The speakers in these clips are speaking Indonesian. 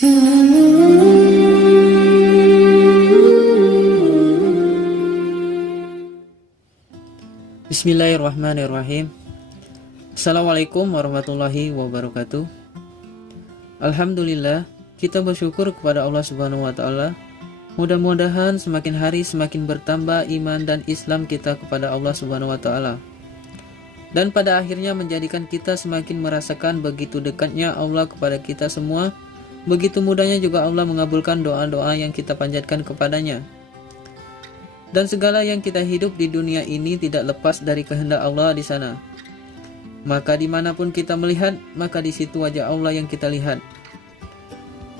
Bismillahirrahmanirrahim. Assalamualaikum warahmatullahi wabarakatuh. Alhamdulillah, kita bersyukur kepada Allah Subhanahu wa taala. Mudah-mudahan semakin hari semakin bertambah iman dan Islam kita kepada Allah Subhanahu wa taala. Dan pada akhirnya menjadikan kita semakin merasakan begitu dekatnya Allah kepada kita semua. Begitu mudahnya juga Allah mengabulkan doa-doa yang kita panjatkan kepadanya. Dan segala yang kita hidup di dunia ini tidak lepas dari kehendak Allah di sana. Maka dimanapun kita melihat, maka di situ wajah Allah yang kita lihat.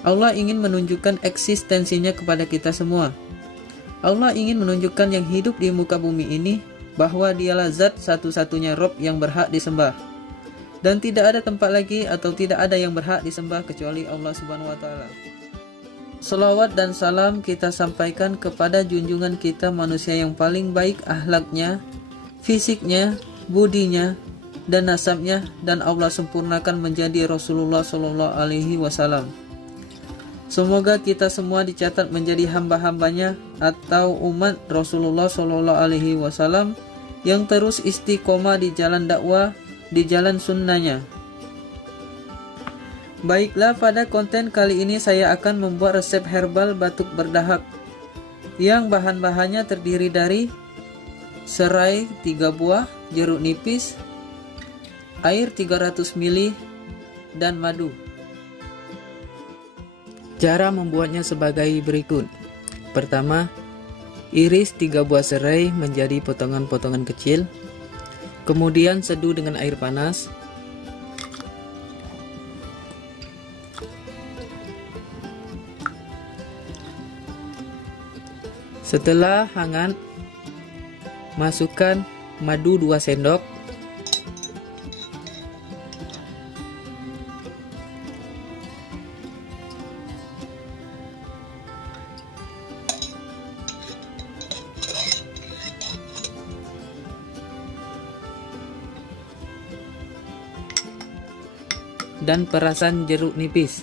Allah ingin menunjukkan eksistensinya kepada kita semua. Allah ingin menunjukkan yang hidup di muka bumi ini bahwa dialah zat satu-satunya Rob yang berhak disembah. Dan tidak ada tempat lagi atau tidak ada yang berhak disembah kecuali Allah Subhanahu wa taala. Salawat dan salam kita sampaikan kepada junjungan kita manusia yang paling baik akhlaknya, fisiknya, budinya, dan nasabnya, dan Allah sempurnakan menjadi Rasulullah Shallallahu Alaihi Wasallam. Semoga kita semua dicatat menjadi hamba-hambanya atau umat Rasulullah Shallallahu Alaihi Wasallam yang terus istiqomah di jalan dakwah, di jalan sunnahnya. Baiklah, pada konten kali ini saya akan membuat resep herbal batuk berdahak yang bahan-bahannya terdiri dari serai 3 buah, jeruk nipis, air 300 ml, dan madu. Cara membuatnya sebagai berikut. Pertama, iris 3 buah serai menjadi potongan-potongan kecil. Kemudian seduh dengan air panas. Setelah hangat, masukkan madu 2 sendok, dan perasan jeruk nipis.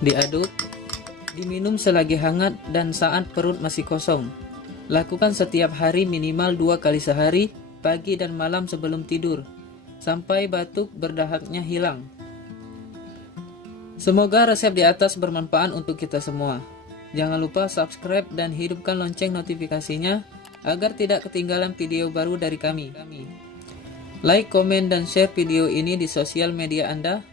Diaduk, diminum selagi hangat dan saat perut masih kosong. Lakukan setiap hari minimal 2 kali sehari, pagi dan malam sebelum tidur, sampai batuk berdahaknya hilang. Semoga resep di atas bermanfaat untuk kita semua. Jangan lupa subscribe dan hidupkan lonceng notifikasinya agar tidak ketinggalan video baru dari kami. Like, komen, dan share video ini di sosial media Anda.